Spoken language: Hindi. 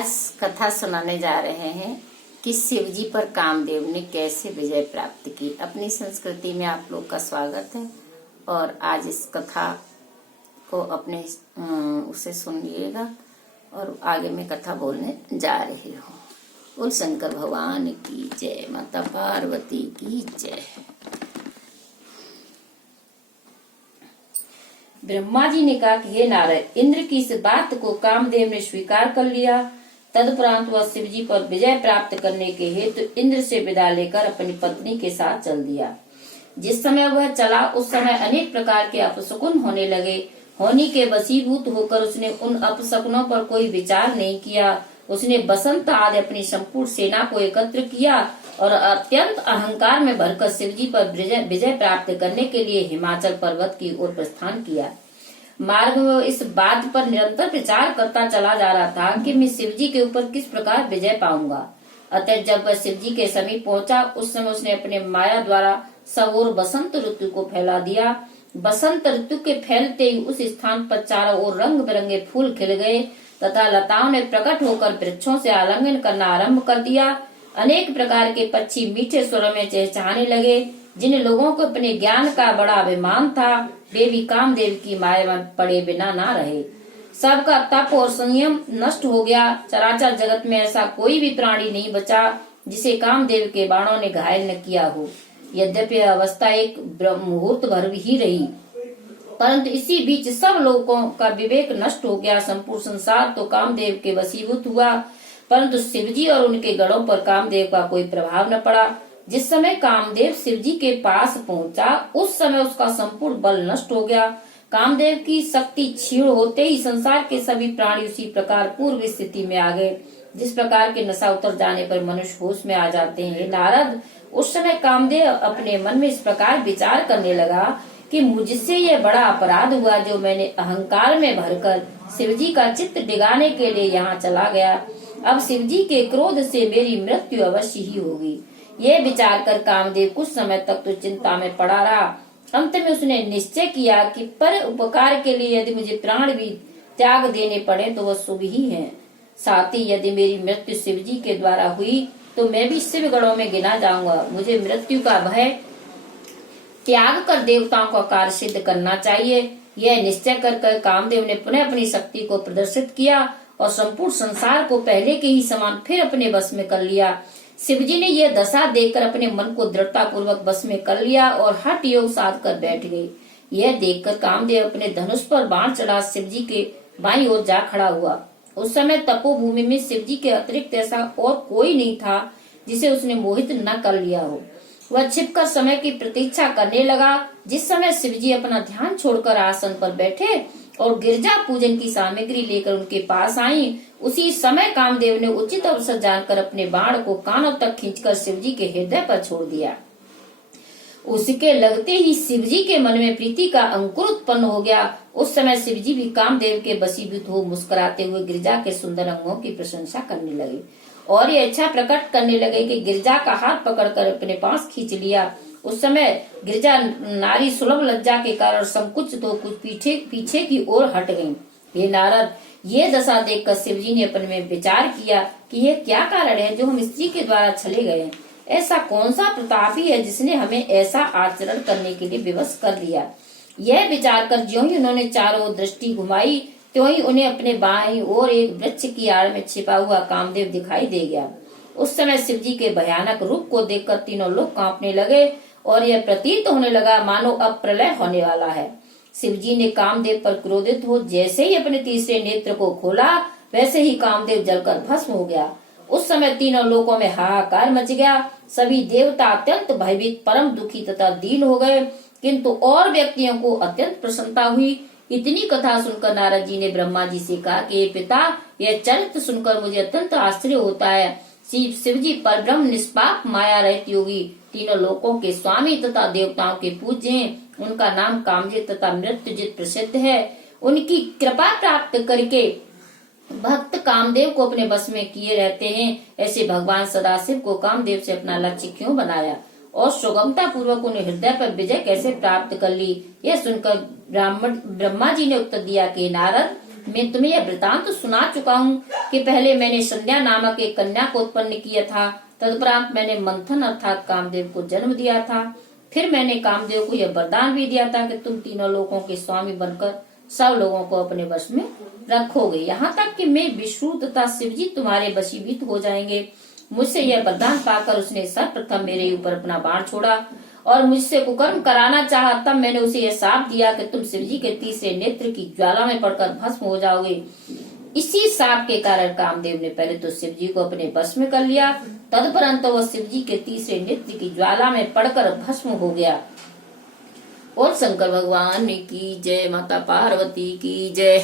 आज कथा सुनाने जा रहे हैं कि शिवजी पर कामदेव ने कैसे विजय प्राप्त की। अपनी संस्कृति में आप लोग का स्वागत है और आज इस कथा को अपने उसे सुनिएगा और आगे मैं कथा बोलने जा रही हूँ। बोल शंकर भगवान की जय, माता पार्वती की जय। ब्रह्मा जी ने कहा कि हे नारद, इंद्र की इस बात को कामदेव ने स्वीकार कर लिया। तदुपरांत वह शिवजी पर विजय प्राप्त करने के हेतु इंद्र से विदा लेकर अपनी पत्नी के साथ चल दिया। जिस समय वह चला उस समय अनेक प्रकार के अपशकुन होने लगे। होनी के वशीभूत होकर उसने उन अपशकुनों पर कोई विचार नहीं किया। उसने बसंत आदि अपनी संपूर्ण सेना को एकत्र किया और अत्यंत अहंकार में भरकर शिवजी पर विजय प्राप्त करने के लिए हिमाचल पर्वत की ओर प्रस्थान किया। मार्ग में इस बात पर निरंतर विचार करता चला जा रहा था कि मैं शिवजी के ऊपर किस प्रकार विजय पाऊंगा। अतः जब वह शिवजी के समीप पहुंचा उस समय उसने अपने माया द्वारा सब ओर बसंत ऋतु को फैला दिया। बसंत ऋतु के फैलते ही उस स्थान पर चारों ओर रंग बिरंगे फूल खिल गए तथा लताओं ने प्रकट होकर वृक्षों से आलिंगन करना आरंभ कर दिया। अनेक प्रकार के पक्षी मीठे स्वरों में चहचहाने लगे। जिन लोगों को अपने ज्ञान का बड़ा अभिमान था वे भी कामदेव की माया में पड़े बिना ना रहे। सबका तप और संयम नष्ट हो गया। चराचर जगत में ऐसा कोई भी प्राणी नहीं बचा जिसे कामदेव के बाणों ने घायल न किया हो। यद्यपि यह अवस्था एक मुहूर्त भर ही रही, परंतु इसी बीच सब लोगों का विवेक नष्ट हो गया। संपूर्ण संसार तो कामदेव के वशीभूत हुआ, परंतु शिवजी और उनके गणों पर कामदेव का कोई प्रभाव न पड़ा। जिस समय कामदेव शिवजी के पास पहुंचा उस समय उसका संपूर्ण बल नष्ट हो गया। कामदेव की शक्ति क्षीण होते ही संसार के सभी प्राणी उसी प्रकार पूर्व स्थिति में आ गए जिस प्रकार के नशा उतर जाने पर मनुष्य होश में आ जाते हैं। नारद, उस समय कामदेव अपने मन में इस प्रकार विचार करने लगा कि मुझसे यह बड़ा अपराध हुआ जो मैंने अहंकार में भरकर शिवजी का चित्त डिगाने के लिए यहाँ चला गया। अब शिवजी के क्रोध से मेरी मृत्यु अवश्य ही होगी। यह विचार कर कामदेव कुछ समय तक तो चिंता में पड़ा रहा। अंत में उसने निश्चय किया कि पर उपकार के लिए यदि मुझे प्राण भी त्याग देने पड़े तो वह शुभ ही है। साथ ही यदि मेरी मृत्यु शिवजी के द्वारा हुई तो मैं भी शिव गणों में गिना जाऊंगा। मुझे मृत्यु का भय त्याग कर देवताओं का कार्य सिद्ध करना चाहिए। यह निश्चय कर कामदेव ने पुनः अपनी शक्ति को प्रदर्शित किया और संपूर्ण संसार को पहले के ही समान फिर अपने बस में कर लिया। शिवजी ने यह दशा देखकर अपने मन को दृढ़ता पूर्वक बस में कर लिया और हठ योग साध कर बैठ गए। यह देखकर कामदेव अपने धनुष पर बाण चढ़ा शिवजी के बाईं ओर जा खड़ा हुआ। उस समय तपोभूमि में शिवजी के अतिरिक्त ऐसा और कोई नहीं था जिसे उसने मोहित न कर लिया हो। वह छिपकर समय की प्रतीक्षा करने लगा। जिस समय शिवजी अपना ध्यान छोड़कर आसन पर बैठे और गिरजा पूजन की सामग्री लेकर उनके पास आई, उसी समय कामदेव ने उचित अवसर जानकर अपने बाण को कानों तक खींचकर शिवजी के हृदय पर छोड़ दिया। उसके लगते ही शिवजी के मन में प्रीति का अंकुर उत्पन्न हो गया। उस समय शिवजी भी कामदेव के वशीभूत हो मुस्कुराते हुए गिरजा के सुंदर अंगों की प्रशंसा करने लगे और ये इच्छा प्रकट करने लगे कि गिरजा का हाथ पकड़कर अपने पास खींच लिया। उस समय गिरजा नारी सुलभ लज्जा के कारण संकुचित हो कुछ पीछे की ओर हट गईं। हे नारद, ये दशा देखकर शिवजी ने अपने में विचार किया कि यह क्या कारण है जो हम स्त्री के द्वारा छले गए हैं। ऐसा कौन सा प्रतापी है जिसने हमें ऐसा आचरण करने के लिए विवश कर दिया। यह विचार कर ज्यों ही उन्होंने चारों ओर दृष्टि घुमाई त्यों ही उन्हें अपने बाईं ओर एक वृक्ष की आड़ में छिपा हुआ कामदेव दिखाई दे गया। उस समय शिवजी के भयानक रूप को देखकर तीनों लोग कांपने लगे और यह प्रतीत होने लगा मानो अब प्रलय होने वाला है। शिवजी ने कामदेव पर क्रोधित हो जैसे ही अपने तीसरे नेत्र को खोला वैसे ही कामदेव जलकर भस्म हो गया। उस समय तीनों लोकों में हाहाकार मच गया। सभी देवता अत्यंत भयभीत, परम दुखी तथा दीन हो गए, किंतु और व्यक्तियों को अत्यंत प्रसन्नता हुई। इतनी कथा सुनकर नारद जी ने ब्रह्मा जी से कहा कि पिता, यह चरित्र सुनकर मुझे अत्यंत आश्चर्य होता है। शिवजी परब्रह्म निष्पाप माया रहित योगी, तीनों लोकों के स्वामी तथा देवताओं के पूज्य हैं। उनका नाम कामजित तथा मृत्युजित प्रसिद्ध है। उनकी कृपा प्राप्त करके भक्त कामदेव को अपने बस में किए रहते हैं। ऐसे भगवान सदाशिव को कामदेव से अपना लक्ष्य क्यों बनाया और सुगमता पूर्वक उन्हें हृदय पर विजय कैसे प्राप्त कर ली। यह सुनकर ब्रह्मा जी ने उत्तर दिया कि नारद, मैं तुम्हें यह वृतांत तो सुना चुका हूँ कि पहले मैंने संध्या नामक एक कन्या को उत्पन्न किया था, तदुपरांत मैंने मंथन अर्थात कामदेव को जन्म दिया था। फिर मैंने कामदेव को यह वरदान भी दिया था कि तुम तीनों लोगों के स्वामी बनकर सब लोगों को अपने वश में रखोगे, यहाँ तक कि मैं विष्णु तथा शिवजी तुम्हारे वशीभूत हो जाएंगे। मुझसे यह वरदान पाकर उसने सर्वप्रथम मेरे ऊपर अपना बाण छोड़ा और मुझसे कुकर्म कराना चाहा। तब मैंने उसे यह शाप दिया कि तुम शिवजी के तीसरे नेत्र की ज्वाला में पड़कर भस्म हो जाओगे। इसी शाप के कारण कामदेव ने पहले तो शिवजी को अपने वश में कर लिया, तदुपरांत वह शिवजी के तीसरे नेत्र की ज्वाला में पड़कर भस्म हो गया। और शंकर भगवान की जय, माता पार्वती की जय।